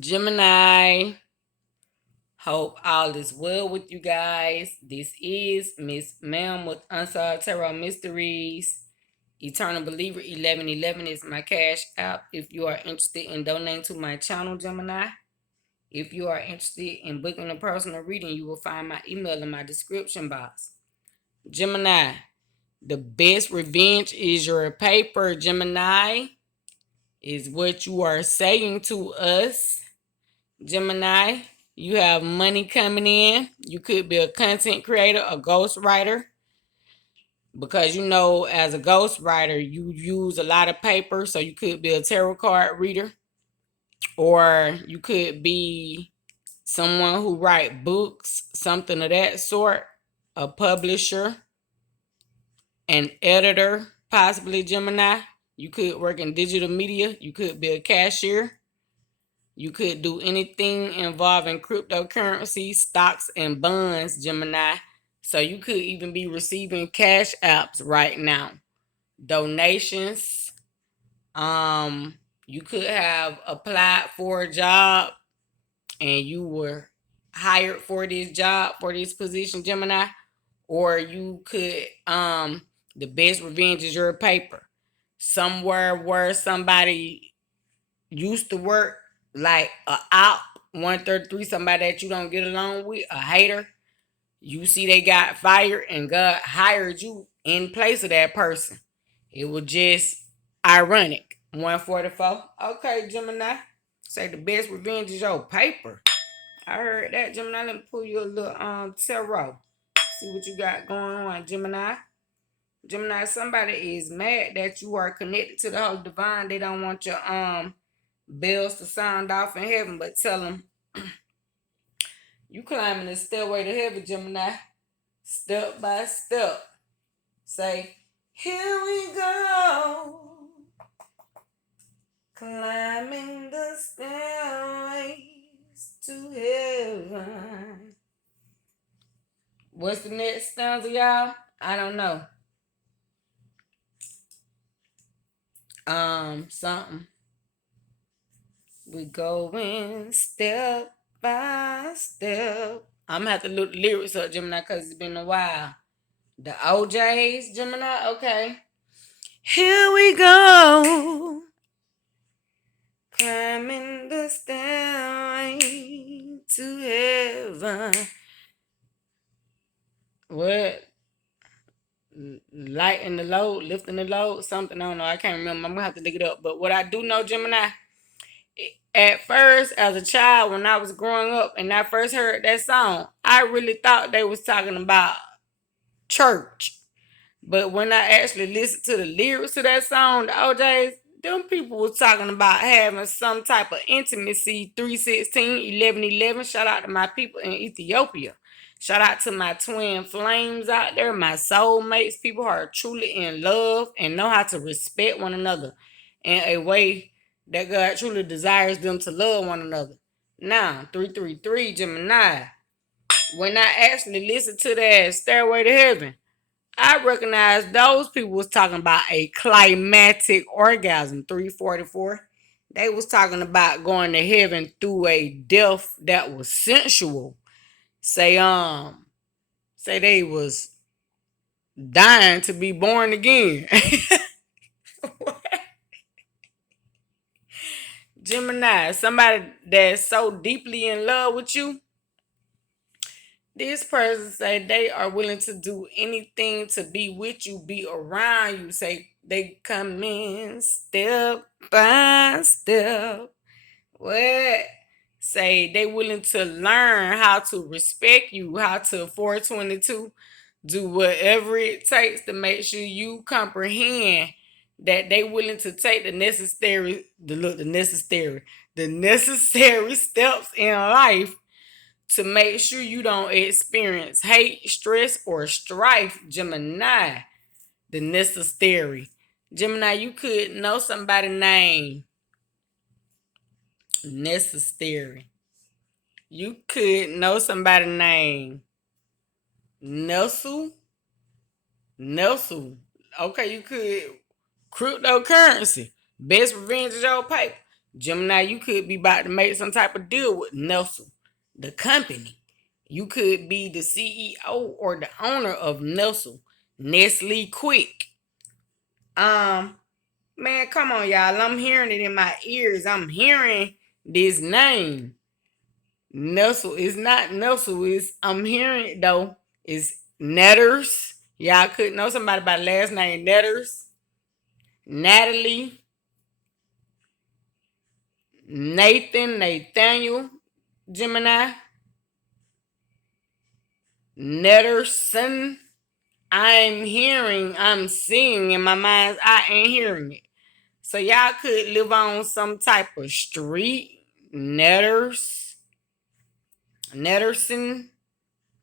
Gemini, hope all is well with you guys. This is Miss Ma'am with Unsolved Tarot Mysteries. Eternal Believer 1111 is my cash app if you are interested in donating to my channel, Gemini. If you are interested in booking a personal reading, you will find my email in my description box. Gemini, the best revenge is your paper, Gemini, is what you are saying to us. Gemini, you have money coming in. You could be a content creator, a ghostwriter, because as a ghostwriter, you use a lot of paper, so you could be a tarot card reader, or you could be someone who write books, something of that sort, a publisher, an editor, possibly Gemini. You could work in digital media. You could be a cashier. You could do anything involving cryptocurrency, stocks, and bonds, Gemini. So you could even be receiving cash apps right now. Donations. You could have applied for a job and you were hired for this job, for this position, Gemini. Or you could, the best revenge is your paper. Somewhere where somebody used to work, like a op 133, somebody that you don't get along with, a hater. You see they got fired and God hired you in place of that person. It was just ironic. 144. Okay, Gemini. Say the best revenge is your paper. I heard that, Gemini. Let me pull you a little tarot. See what you got going on, Gemini. Gemini, somebody is mad that you are connected to the whole divine. They don't want your bells to sound off in heaven, but tell them you climbing the stairway to heaven, Gemini, step by step. Say, here we go, climbing the stairways to heaven. What's the next stanza, y'all? I don't know. Something. We going step by step. I'm gonna have to look the lyrics up, Gemini, because it's been a while. The OJs, Gemini, okay. Here we go, climbing the stairway to heaven. What? Lighting the load, lifting the load, something, I don't know. I can't remember. I'm gonna have to look it up. But what I do know, Gemini, at first, as a child, when I was growing up and I first heard that song, I really thought they was talking about church. But when I actually listened to the lyrics to that song, the OJs, them people was talking about having some type of intimacy. 316, 1111. Shout out to my people in Ethiopia. Shout out to my twin flames out there, my soulmates, people who are truly in love and know how to respect one another in a way that God truly desires them to love one another. Now, 333 Gemini. When I actually listened to that Stairway to Heaven, I recognize those people was talking about a climatic orgasm. 344. They was talking about going to heaven through a death that was sensual. Say say they was dying to be born again. Gemini, somebody that's so deeply in love with you, this person say they are willing to do anything to be with you, be around you. Say they come in step by step. What? Say they willing to learn how to respect you, how to 422 do whatever it takes to make sure you comprehend that they willing to take the necessary steps in life to make sure you don't experience hate, stress, or strife, Gemini. The necessary. Gemini, you could know somebody named Necessary. You could know somebody named Nelson. Okay, you could. Cryptocurrency. Best revenge is your paper. Gemini, you could be about to make some type of deal with Nestle, the company. You could be the CEO or the owner of Nestle, Nestle Quick. Um, Man, come on, y'all. I'm hearing it in my ears. I'm hearing this name. Nestle. It's not Nestle. I'm hearing it though. It's Netters. Y'all could know somebody by the last name Netters. Natalie. Nathaniel, Gemini. Netterson. I'm seeing in my mind's eye and hearing it. So y'all could live on some type of street. Netterson,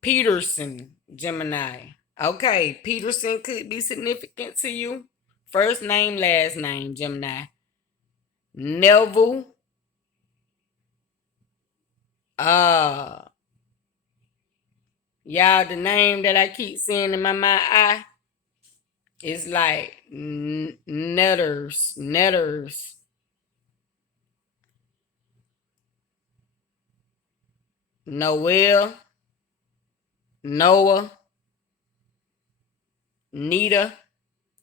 Peterson, Gemini. Okay, Peterson could be significant to you. First name, last name, Gemini. Neville. Uh, y'all, the name that I keep seeing in my mind eye is like Netters. Noel, Noah, Nita,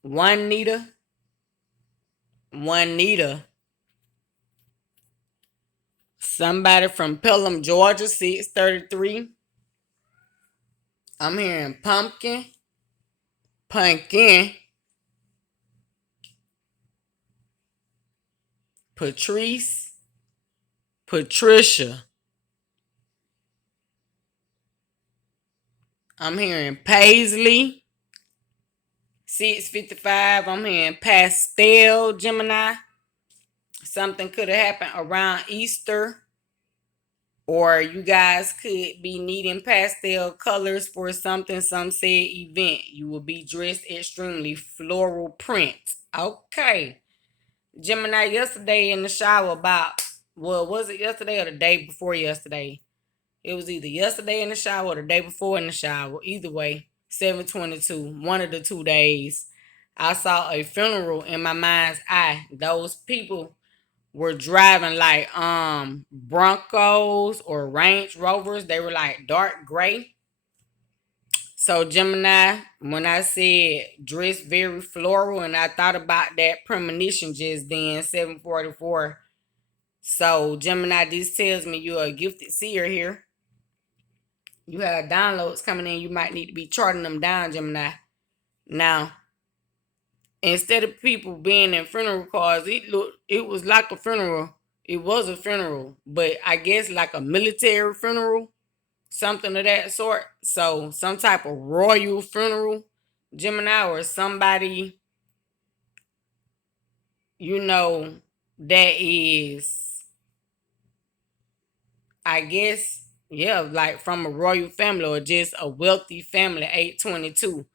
Juanita, Juanita. Somebody from Pelham, Georgia, 633. I'm hearing pumpkin, Patrice, Patricia. I'm hearing Paisley, 655. I'm hearing pastel, Gemini. Something could have happened around Easter. Or you guys could be needing pastel colors for something, some said event. You will be dressed extremely floral print. Okay. Gemini, yesterday in the shower was it yesterday or the day before yesterday? It was either yesterday in the shower or the day before in the shower. Either way, 7/22, one of the 2 days. I saw a funeral in my mind's eye. Those people were driving like Broncos or Range Rovers. They were like dark gray. So Gemini, when I said dress very floral, and I thought about that premonition just then, 744. So Gemini, this tells me you're a gifted seer here. You have downloads coming in. You might need to be charting them down, Gemini. Now, instead of people being in funeral cars, it was like a funeral. It was a funeral, but I guess like a military funeral, something of that sort. So some type of royal funeral, Gemini, or somebody, you know, that is, I guess, yeah, like from a royal family or just a wealthy family, 822.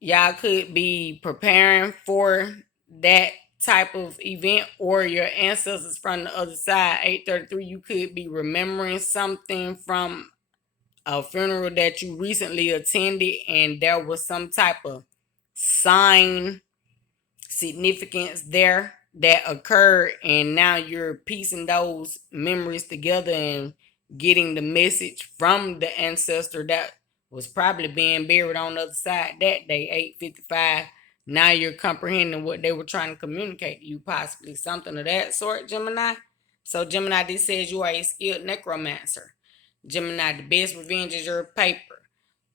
Y'all could be preparing for that type of event, or your ancestors from the other side, 833. You could be remembering something from a funeral that you recently attended, and there was some type of sign significance there that occurred, and now you're piecing those memories together and getting the message from the ancestor that was probably being buried on the other side that day, 855. Now you're comprehending what they were trying to communicate to you, possibly something of that sort, Gemini. So Gemini, this says you are a skilled necromancer. Gemini, the best revenge is your paper.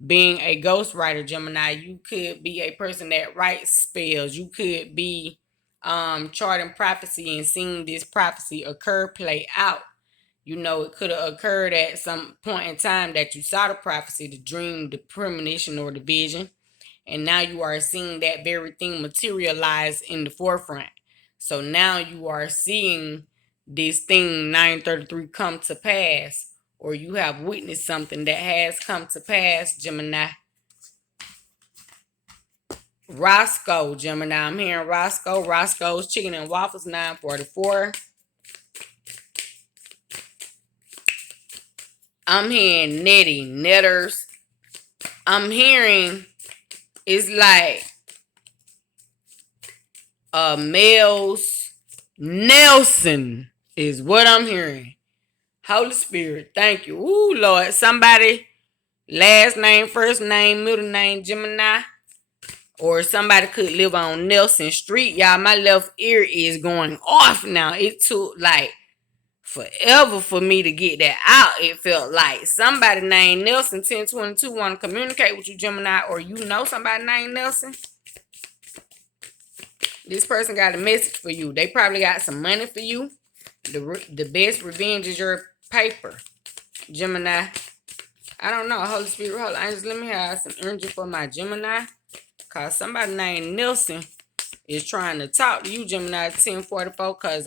Being a ghostwriter, Gemini, you could be a person that writes spells. You could be charting prophecy and seeing this prophecy occur, play out. You know, it could have occurred at some point in time that you saw the prophecy, the dream, the premonition, or the vision, and now you are seeing that very thing materialize in the forefront. So now you are seeing this thing 933 come to pass, or you have witnessed something that has come to pass, Gemini. Roscoe, Gemini. I'm hearing Roscoe. Roscoe's Chicken and Waffles, 944. I'm hearing Nettie, Netters. I'm hearing it's like males Nelson is what I'm hearing. Holy Spirit, thank you. Ooh, Lord. Somebody, last name, first name, middle name, Gemini. Or somebody could live on Nelson Street. Y'all, my left ear is going off now. It took like forever for me to get that out. It felt like somebody named Nelson 1022 want to communicate with you, Gemini, or you know somebody named Nelson. This person got a message for you. They probably got some money for you. The best revenge is your paper, Gemini. I don't know. Holy Spirit, hold on. Just let me have some energy for my Gemini. Because somebody named Nelson is trying to talk to you, Gemini 1044. Because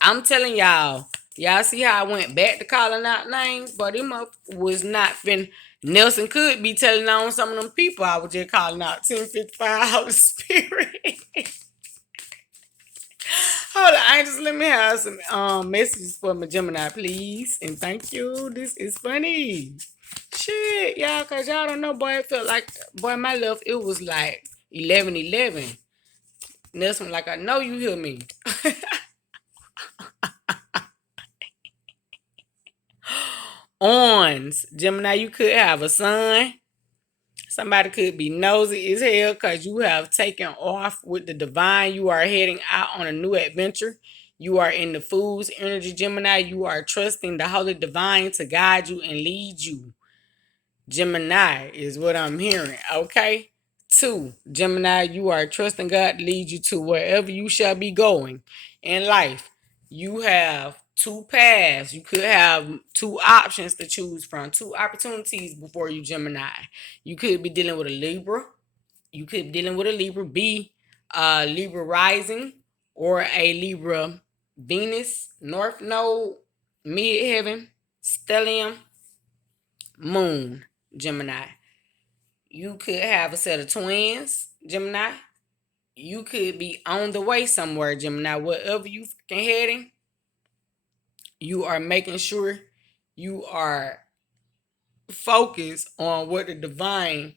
I'm telling y'all, y'all see how I went back to calling out names? But him up was not fin. Nelson could be telling on some of them people I was just calling out 1055 Holy Spirit. Hold on, angels, let me have some messages for my Gemini, please. And thank you. This is funny. Shit, y'all, cause y'all don't know, boy. It felt like, boy, my left, it was like 11:11. Nelson, like, I know you hear me. Ons, Gemini, you could have a son. Somebody could be nosy as hell because you have taken off with the divine. You are heading out on a new adventure. You are in the fool's energy, Gemini. You are trusting the holy divine to guide you and lead you. Gemini is what I'm hearing, okay? 2, Gemini, you are trusting God to lead you to wherever you shall be going in life. You have 2 paths. You could have 2 options to choose from, 2 opportunities before you, Gemini. You could be dealing with a Libra. You could be dealing with a Libra, be Libra rising or a Libra Venus, North Node, Midheaven, Stellium, Moon, Gemini. You could have a set of twins, Gemini. You could be on the way somewhere, Gemini. Wherever you fucking heading, you are making sure you are focused on what the divine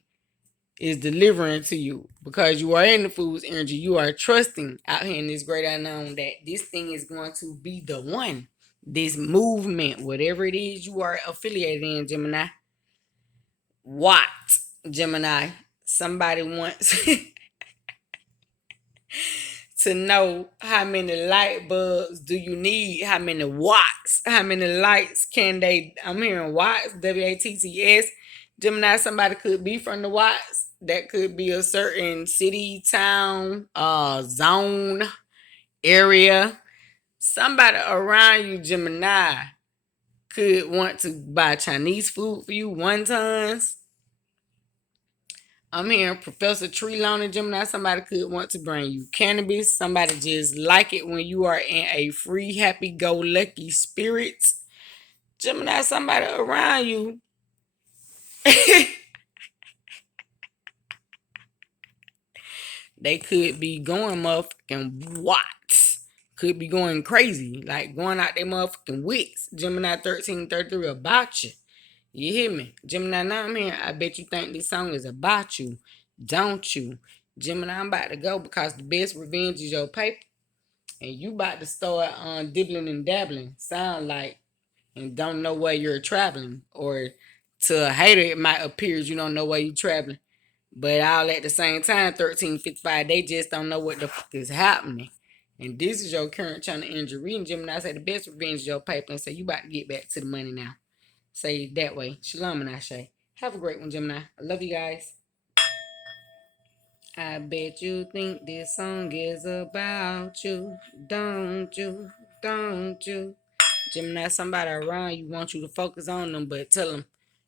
is delivering to you, because you are in the fool's energy. You are trusting out here in this great unknown that this thing is going to be the one. This movement, whatever it is you are affiliated in, Gemini. What, Gemini? Somebody wants to know how many light bulbs do you need, how many watts, how many lights can they, I'm hearing watts, W-A-T-T-S. Gemini, somebody could be from the watts. That could be a certain city, town, zone, area. Somebody around you, Gemini, could want to buy Chinese food for you, wontons. I'm hearing Professor Tree Loaner, Gemini. Somebody could want to bring you cannabis. Somebody just like it when you are in a free, happy-go-lucky spirits. Gemini, somebody around you. They could be going motherfucking watts. Could be going crazy. Like going out their motherfucking wits. Gemini 1333 about you. You hear me? Gemini, now I'm here. I bet you think this song is about you. Don't you? Gemini, I'm about to go because the best revenge is your paper. And you about to start dibbling and dabbling. Sound like, and don't know where you're traveling. Or to a hater, it might appear you don't know where you're traveling. But all at the same time, 1355, they just don't know what the fuck is happening. And this is your current channel energy reading. Gemini say the best revenge is your paper. And say you about to get back to the money now. Say it that way. Shalom and Ashe. Have a great one, Gemini. I love you guys. I bet you think this song is about you. Don't you? Don't you? Gemini, somebody around you want you to focus on them, but tell them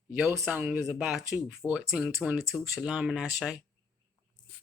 your song is about you. 1422. Shalom and Ashe.